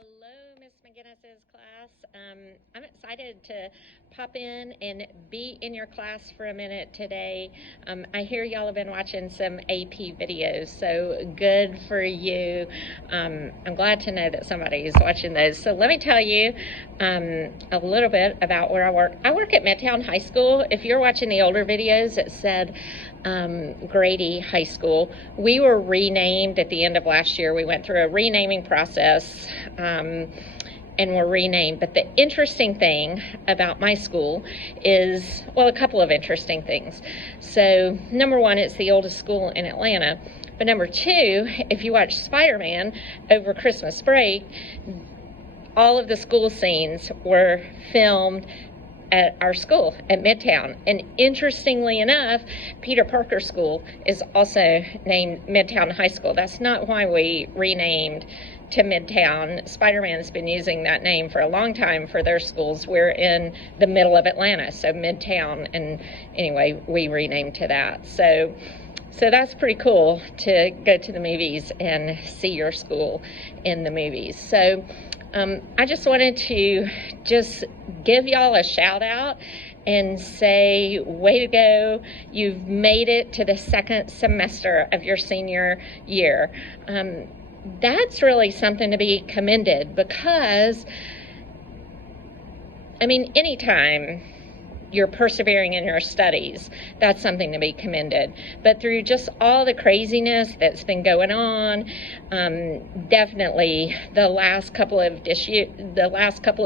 Hello, Miss McGinnis's class. I'm excited to pop in and be in your class for a minute today. I hear y'all have been watching some AP videos, so good for you. I'm glad to know that somebody is watching those. So let me tell you a little bit about where I work. I work at Midtown High School. If you're watching the older videos, it said Grady High School. We were renamed at the end of last year. We went through a renaming process and were renamed. But the interesting thing about my school is, well, a couple of interesting things. So number one, it's the oldest school in Atlanta. But number two, if you watch Spider-Man over Christmas break, all of the school scenes were filmed at our school at Midtown. And interestingly enough, Peter Parker School is also named Midtown High School. That's not why we renamed to Midtown. Spider-Man's been using that name for a long time for their schools. We're in the middle of Atlanta, so Midtown, and anyway, we renamed to that. So that's pretty cool to go to the movies and see your school in the movies. So I just wanted to just give y'all a shout out and say, way to go. You've made it to the second semester of your senior year. That's really something to be commended because, I mean, anytime you're persevering in your studies, that's something to be commended. But through just all the craziness that's been going on, definitely the last couple of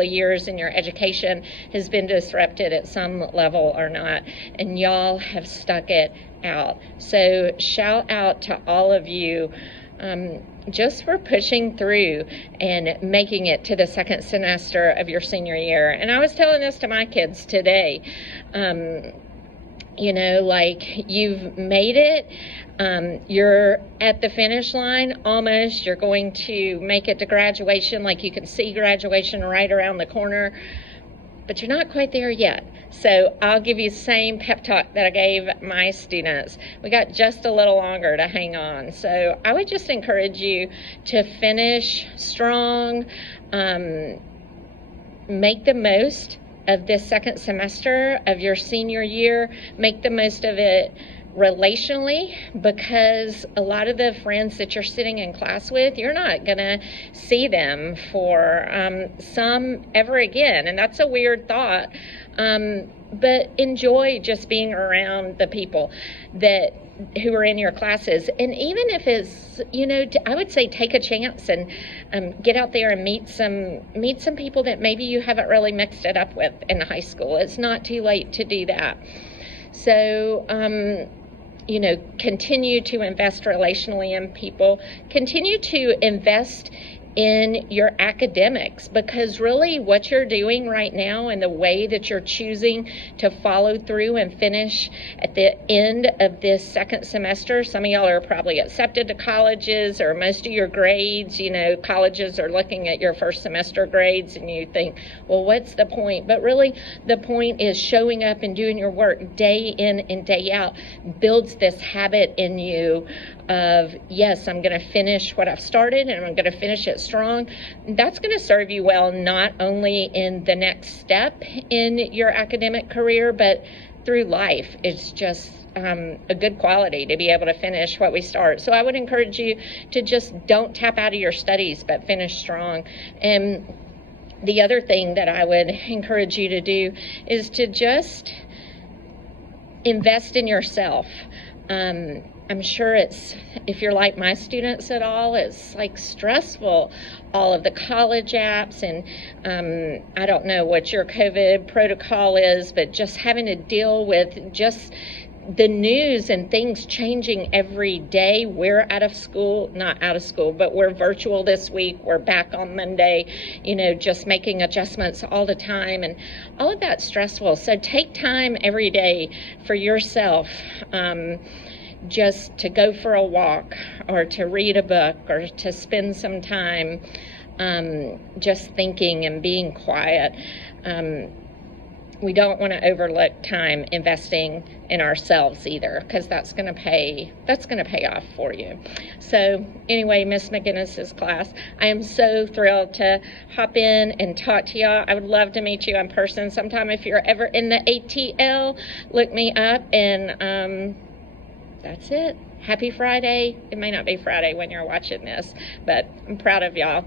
years in your education has been disrupted at some level or not, and y'all have stuck it out. So shout out to all of you just for pushing through and making it to the second semester of your senior year. And I was telling this to my kids today, like, you've made it, you're at the finish line almost, you're going to make it to graduation, like you can see graduation right around the corner, but you're not quite there yet. So I'll give you the same pep talk that I gave my students. We got just a little longer to hang on. So I would just encourage you to finish strong, make the most of this second semester of your senior year, make the most of it relationally, because a lot of the friends that you're sitting in class with, you're not gonna see them for some ever again, and that's a weird thought, but enjoy just being around the people who are in your classes. And even if it's, I would say take a chance and get out there and meet some people that maybe you haven't really mixed it up with in high school. It's not too late to do that. So continue to invest relationally in people, continue to invest in your academics, because really what you're doing right now and the way that you're choosing to follow through and finish at the end of this second semester, some of y'all are probably accepted to colleges, or most of your grades, colleges are looking at your first semester grades and you think, well, what's the point? But really the point is showing up and doing your work day in and day out builds this habit in you of, yes, I'm going to finish what I've started and I'm going to finish it strong. That's going to serve you well, not only in the next step in your academic career, but through life. It's just a good quality to be able to finish what we start. So I would encourage you to just don't tap out of your studies, but finish strong. And the other thing that I would encourage you to do is to just invest in yourself. I'm sure if you're like my students at all, it's like stressful, all of the college apps, and I don't know what your COVID protocol is, but just having to deal with just the news and things changing every day. We're not out of school, but we're virtual this week. We're back on Monday, just making adjustments all the time, and all of that's stressful. So take time every day for yourself, just to go for a walk or to read a book or to spend some time just thinking and being quiet. we don't want to overlook time investing in ourselves either, because that's going to pay off for you. So anyway, Miss McGinnis's class, I am so thrilled to hop in and talk to y'all. I would love to meet you in person sometime. If you're ever in the ATL, look me up, and that's it. Happy Friday. It may not be Friday when you're watching this, but I'm proud of y'all.